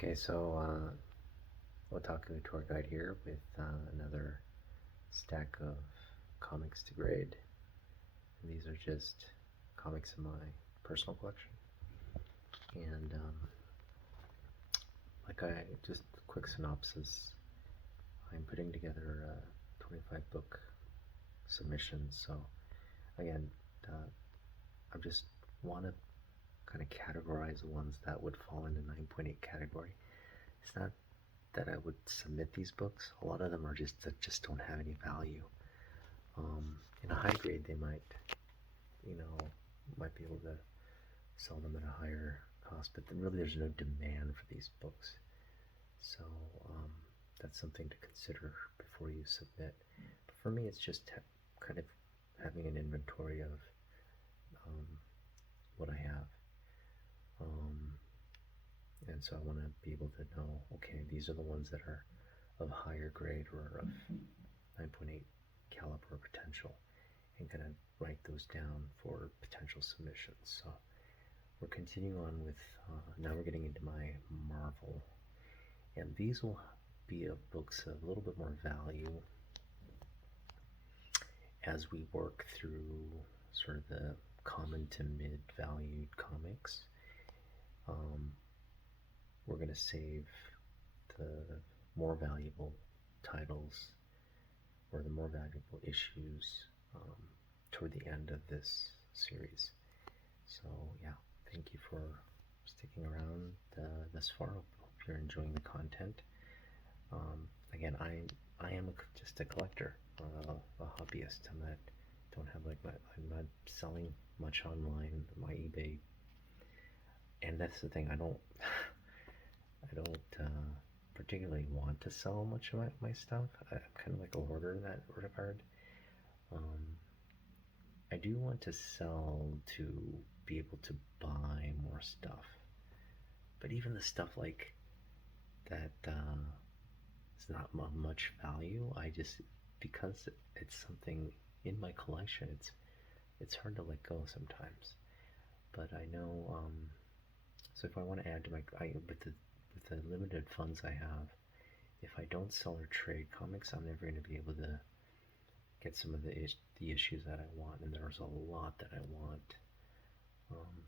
Okay, so Otaku Tour Guide here with another stack of comics to grade. And these are just comics in my personal collection. And just a quick synopsis, I'm putting together a 25 book submission. So again, I just want to kind of categorize the ones that would fall in the 9.8 category. It's not that I would submit these books. A lot of them are just don't have any value. In a high grade, they might be able to sell them at a higher cost, but then really there's no demand for these books. So that's something to consider before you submit. But for me, it's just kind of having an inventory of what I have. And so I want to be able to know, okay, these are the ones that are of higher grade or of 9.8 caliber potential, and kind of write those down for potential submissions. So we're continuing on with, now we're getting into my Marvel, and these will be books of a little bit more value as we work through sort of the common to mid valued comics. We're going to save the more valuable titles or the more valuable issues toward the end of this series. So yeah, thank you for sticking around thus far. Hope you're enjoying the content. Again, I am just a collector, a hobbyist. I'm not selling much online. My eBay, and that's the thing. I don't particularly want to sell much of my stuff. I'm kind of like a hoarder in that regard. I do want to sell to be able to buy more stuff, but even the stuff like that is not much value. Because it's something in my collection, it's hard to let go sometimes. But I know, so if I want to add to with the limited funds I have, if I don't sell or trade comics, I'm never going to be able to get some of the issues that I want, and there's a lot that I want.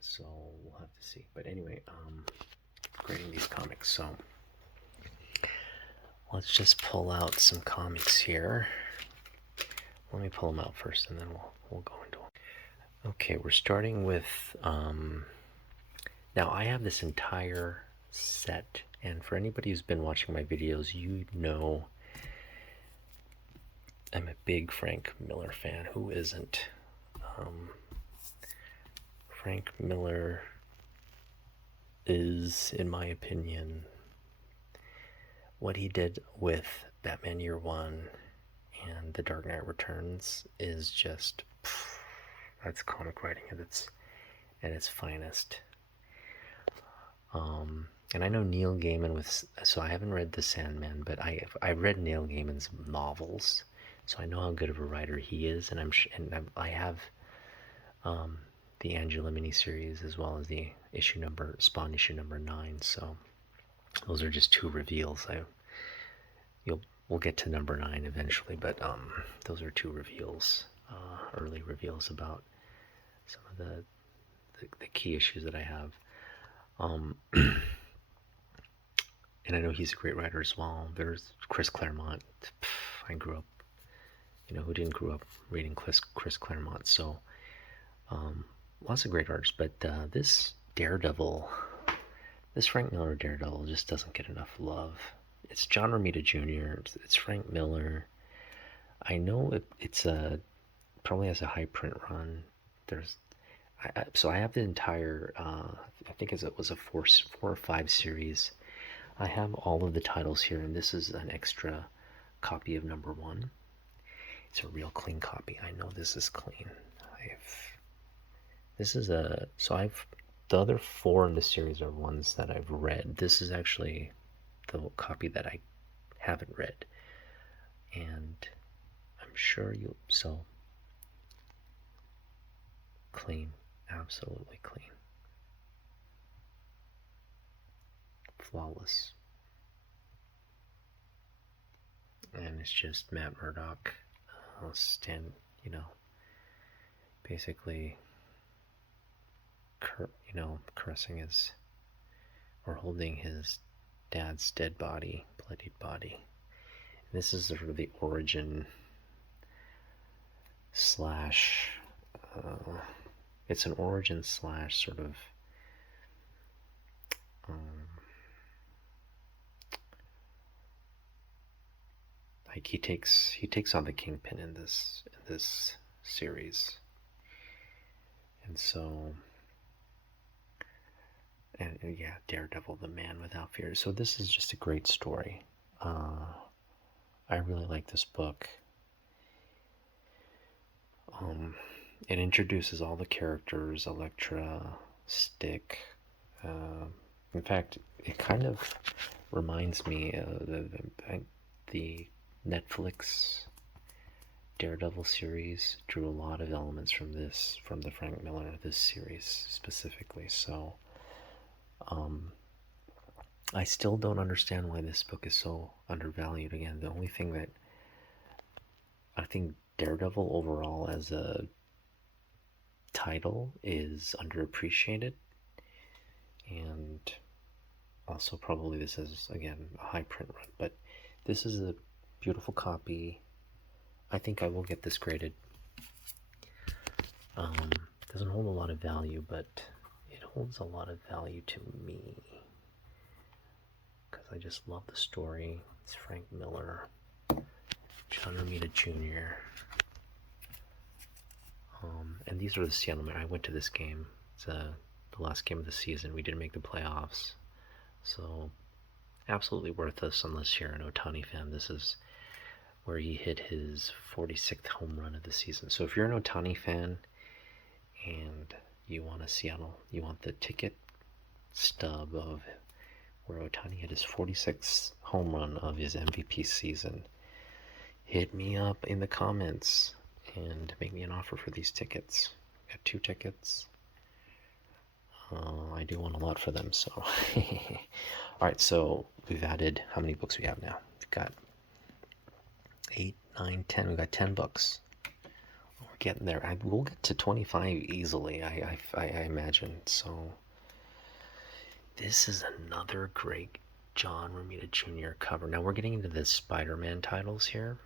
So we'll have to see. But anyway, grading these comics. So let's just pull out some comics here. Let me pull them out first, and then we'll go into them. Okay, we're starting with. Now I have this entire set, and for anybody who's been watching my videos, you know I'm a big Frank Miller fan. Who isn't? Frank Miller is, in my opinion, what he did with Batman Year One and The Dark Knight Returns is just, that's comic writing at its finest. And I know Neil Gaiman so I haven't read The Sandman, but I read Neil Gaiman's novels, so I know how good of a writer he is, and I have the Angela miniseries as well as the Spawn issue number 9. So those are just two reveals. We'll get to number 9 eventually, but those are two reveals, early reveals about some of the key issues that I have. And I know he's a great writer as well. There's Chris Claremont. I grew up, who didn't grow up reading Chris Claremont? So lots of great artists, but this Frank Miller Daredevil just doesn't get enough love. It's John Romita Jr., it's Frank Miller. I know it's probably has a high print run. So I have the entire, I think it was a 4 or 5 series. I have all of the titles here, and this is an extra copy of number 1. It's a real clean copy. I know this is clean. The other 4 in the series are ones that I've read. This is actually the copy that I haven't read, and I'm sure so clean, absolutely clean. flawless. And it's just Matt Murdock basically, caressing his, or holding his dad's dead body, bloodied body. And this is sort of the origin slash, it's an origin slash sort of, like he takes on the Kingpin in this series, and so, and yeah, Daredevil, the man without fear. So this is just a great story. I really like this book. It introduces all the characters: Elektra, Stick. In fact, it kind of reminds me of the Netflix Daredevil series. Drew a lot of elements from the Frank Miller, this series specifically. So I still don't understand why this book is so undervalued. Again, the only thing that I think Daredevil overall as a title is underappreciated, and also probably this is, again, a high print run, but this is a beautiful copy. I think I will get this graded. Doesn't hold a lot of value, but it holds a lot of value to me because I just love the story. It's Frank Miller, John Romita Jr. And these are the Seattle Mariners. I went to this game. It's the last game of the season. We didn't make the playoffs, so absolutely worthless unless you're an Ohtani fan. This is where he hit his 46th home run of the season. So if you're an Ohtani fan and you want you want the ticket stub of where Ohtani hit his 46th home run of his MVP season, hit me up in the comments and make me an offer for these tickets. I got 2 tickets. I do want a lot for them, so. Alright, so we've added, how many books we have now? We've got 8, 9, 10. We've got 10 books. We're getting there. We'll get to 25 easily, I imagine. So this is another great John Romita Jr. cover. Now we're getting into the Spider-Man titles here.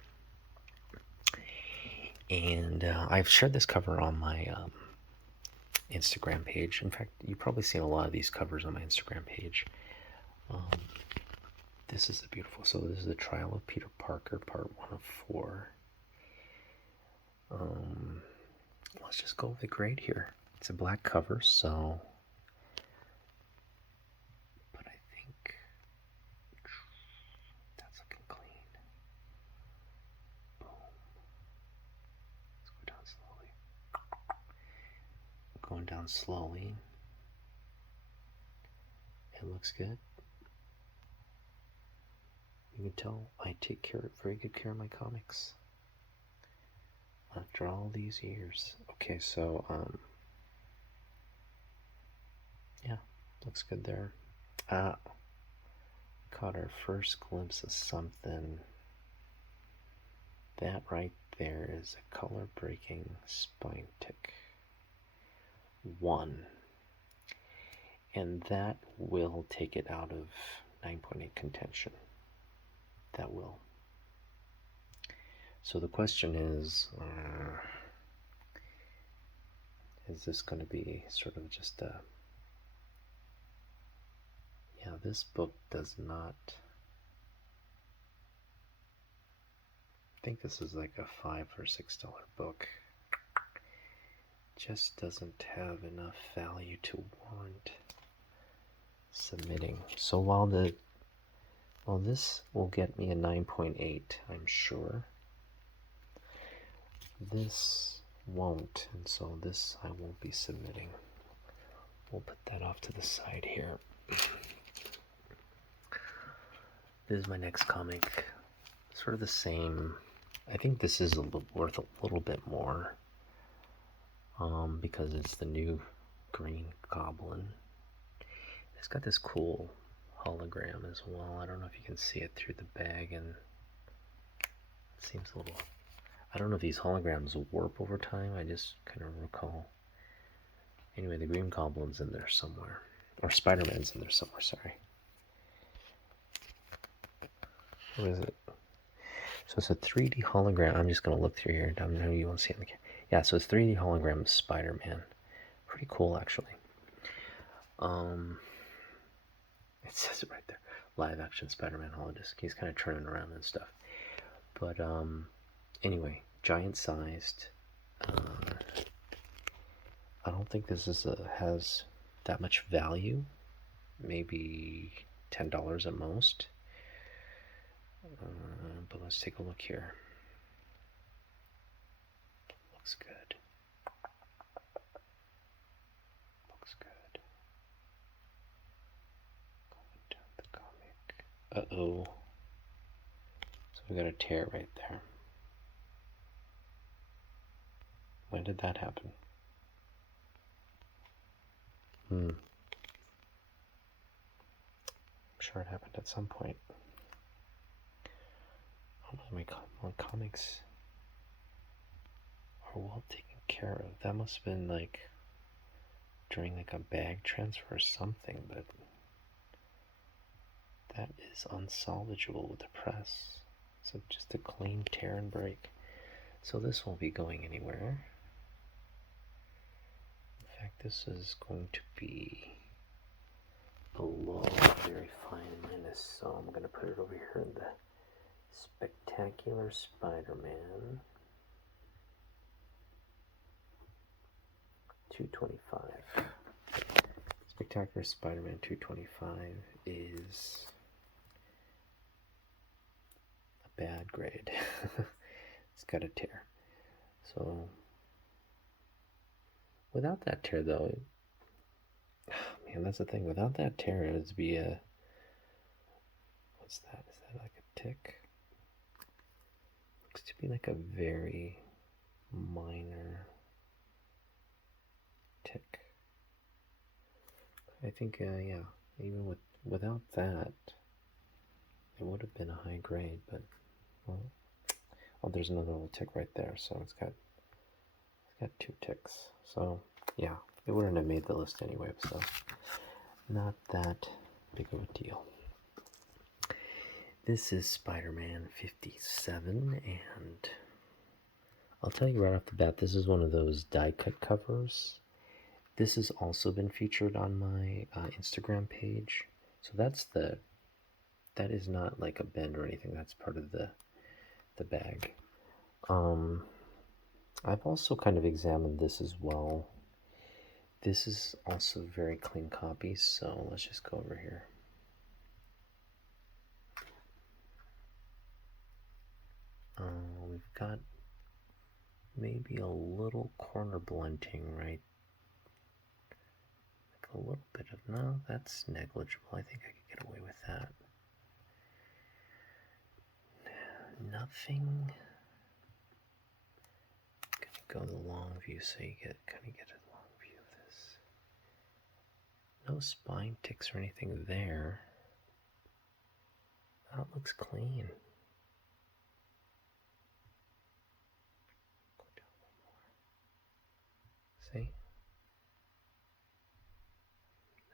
And I've shared this cover on my Instagram page. In fact, you've probably seen a lot of these covers on my Instagram page. This is beautiful. So this is the Trial of Peter Parker, part 1 of 4. Let's just go with the grade here. It's a black cover, so, but I think that's looking clean. Boom. Let's go down slowly. Going down slowly. It looks good. You can tell I take very good care of my comics after all these years. Okay, so yeah, looks good there. Caught our first glimpse of something. That right there is a color breaking spine tick. 1. And that will take it out of 9.8 contention. That will. So the question is this going to be sort of just a, yeah, this book does not, I think this is like a $5 or $6 book. Just doesn't have enough value to warrant submitting. So while this will get me a 9.8, I'm sure, this won't, and so this I won't be submitting. We'll put that off to the side here. This is my next comic. Sort of the same. I think this is worth a little bit more because it's the new Green Goblin. It's got this cool hologram as well. I don't know if you can see it through the bag, and it seems a little... I don't know if these holograms warp over time. I just kind of recall. Anyway, the Green Goblin's in there somewhere. Or Spider-Man's in there somewhere, sorry. What is it? So it's a 3D hologram. I'm just going to look through here. I know you won't see it in the camera. Yeah, so it's 3D hologram of Spider-Man. Pretty cool, actually. It says it right there. Live action Spider-Man holodisc. He's kind of turning around and stuff. But anyway, giant sized. I don't think this is has that much value. Maybe $10 at most. But let's take a look here. Looks good. Looks good. Going down the comic. Uh-oh. So we got a tear right there. When did that happen? I'm sure it happened at some point. Oh, my comics are well taken care of. That must have been like during like a bag transfer or something, but that is unsalvageable with the press. So just a clean tear and break. So this won't be going anywhere. In fact, this is going to be below very fine minus, so I'm going to put it over here in the Spectacular Spider-Man 225. Spectacular Spider-Man 225 is a bad grade. It's got a tear. So without that tear, though, man, that's the thing. Without that tear, it would be a... What's that? Is that like a tick? Looks to be like a very minor tick. I think, yeah, even without that, it would have been a high grade, but, well, oh, there's another little tick right there, so it's got 2 ticks. So, yeah, it wouldn't have made the list anyway, so not that big of a deal. This is Spider-Man 57, and I'll tell you right off the bat, this is one of those die-cut covers. This has also been featured on my Instagram page. So that is not like a bend or anything. That's part of the bag. I've also kind of examined this as well. This is also a very clean copy, so let's just go over here. We've got maybe a little corner blunting, right? Like a little bit of, no, that's negligible. I think I could get away with that. Nothing. Gonna go the long view so you kind of get a long view of this. No spine ticks or anything there. That looks clean. Go down a little more. See?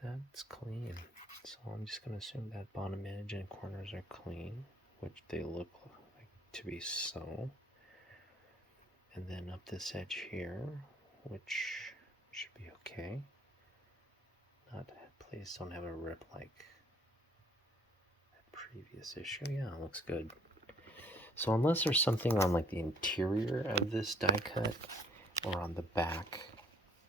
That's clean. So I'm just going to assume that bottom edge and corners are clean, which they look like to be so. And then up this edge here, which should be okay. Please don't have a rip like that previous issue. Yeah, it looks good. So unless there's something on like the interior of this die cut or on the back,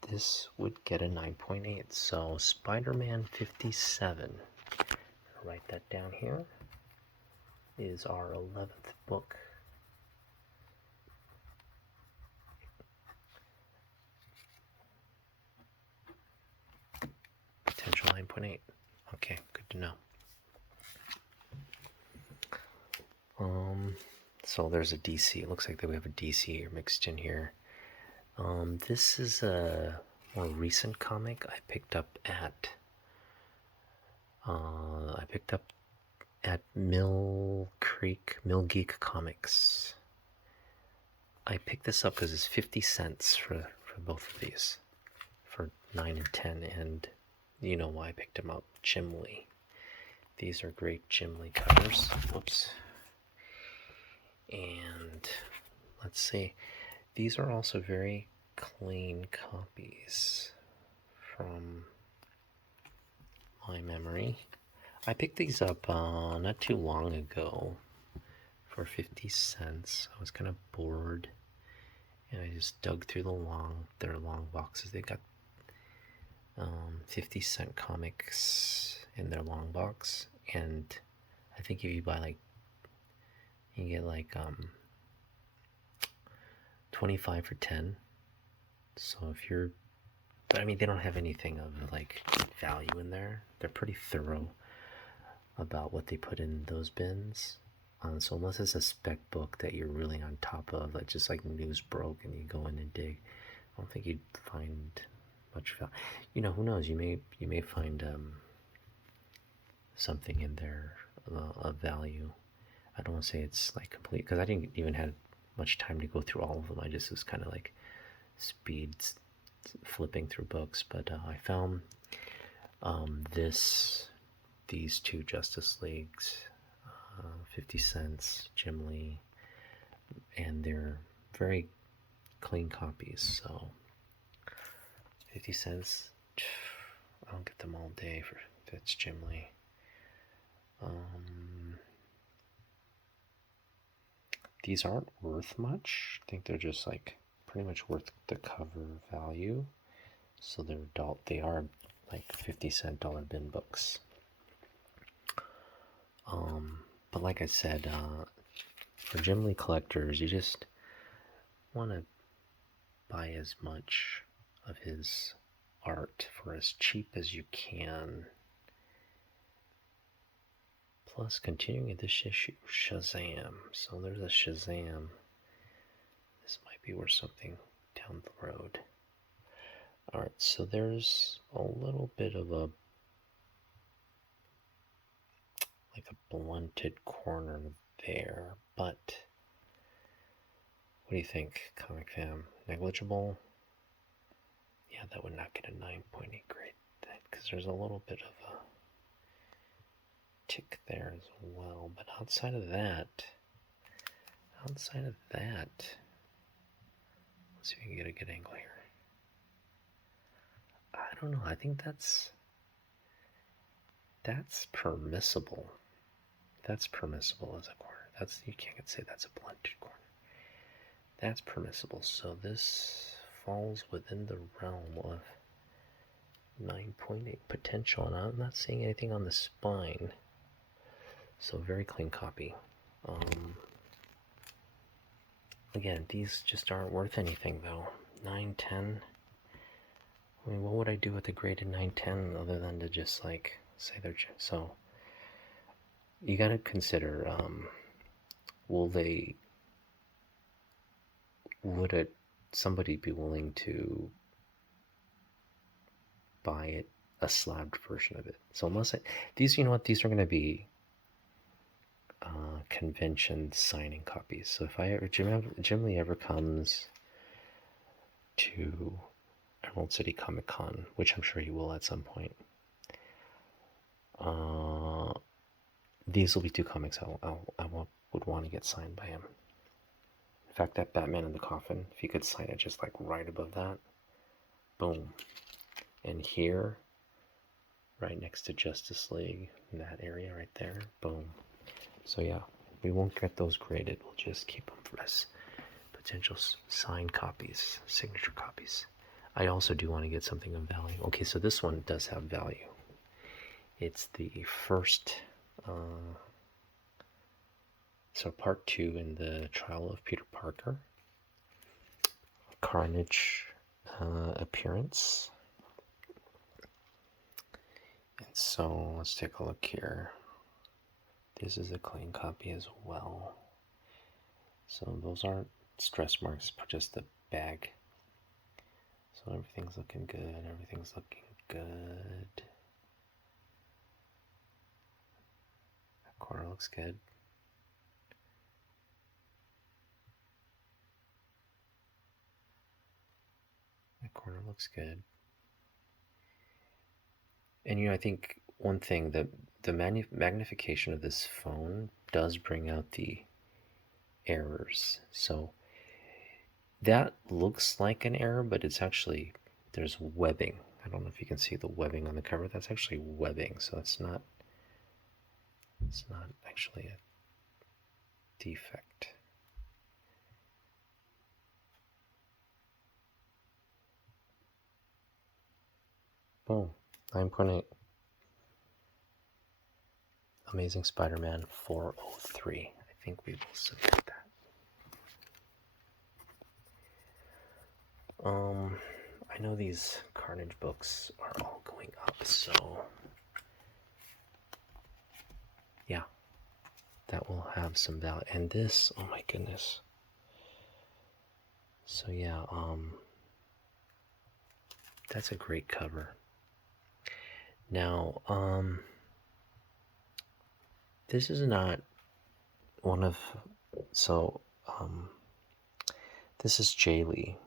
this would get a 9.8. So Spider-Man 57, I'll write that down here, is our 11th book. Potential 9.8. Okay, good to know. So there's a DC. It looks like we have a DC here mixed in here. This is a more recent comic I picked up at I picked up at Mill Geek Comics. I picked this up because it's 50 cents for both of these, for 9 and 10, and you know why I picked them up. Jim Lee. These are great Jim Lee covers. Whoops. And let's see. These are also very clean copies from my memory. I picked these up not too long ago for 50 cents. I was kind of bored, and I just dug through their long boxes. They got 50-cent comics in their long box, and I think if you buy you get 25 for 10. So if you're, but I mean, they don't have anything of value in there. They're pretty thorough about what they put in those bins. So unless it's a spec book that you're really on top of, just like news broke and you go in and dig, I don't think you'd find much value. Who knows? You may find something in there of value. I don't want to say it's complete, because I didn't even have much time to go through all of them. I just was kind of speed flipping through books, but I found these two Justice Leagues, 50 cents, Jim Lee, and they're very clean copies. So 50 cents, I don't get them all day for that's Jim Lee. These aren't worth much. I think they're just pretty much worth the cover value. So they are 50-cent dollar bin books. But like I said, for Jim Lee collectors, you just want to buy as much of his art for as cheap as you can. Plus, continuing this issue, Shazam. So there's a Shazam. This might be worth something down the road. Alright, so there's a little bit of a blunted corner there, but what do you think, Comic Fam? Negligible? Yeah, that would not get a 9.8 grade, because there's a little bit of a tick there as well. But outside of that, let's see if we can get a good angle here. I don't know. I think that's permissible. That's permissible as a corner. You can't say that's a blunted corner. That's permissible. So this falls within the realm of 9.8 potential, and I'm not seeing anything on the spine. So very clean copy. Again, these just aren't worth anything though. 9, 10. I mean, what would I do with a graded 9, 10 other than to just say they're so? You got to consider, would somebody be willing to buy it, a slabbed version of it? So unless these are going to be convention signing copies. So if Jim Lee ever comes to Emerald City Comic Con, which I'm sure he will at some point, these will be two comics I would want to get signed by him. In fact, that Batman in the Coffin, if you could sign it just right above that, boom. And here, right next to Justice League, in that area right there, boom. So yeah, we won't get those graded. We'll just keep them as potential signed copies, signature copies. I also do want to get something of value. Okay, so this one does have value. It's the first, so part 2 in the trial of Peter Parker. Carnage appearance. And so let's take a look here. This is a clean copy as well. So those aren't stress marks, just the bag. So everything's looking good. Corner looks good. That corner looks good. And I think one thing that the magnification of this phone does bring out the errors. So that looks like an error, but it's actually, there's webbing. I don't know if you can see the webbing on the cover. That's actually webbing, so it's not actually a defect. Boom. 9.8. Amazing Spider-Man 403. I think we will submit that. I know these Carnage books are all going up, so yeah, that will have some value. And this, oh my goodness. So yeah, that's a great cover. Now, this is not one of, so, this is Jay Lee.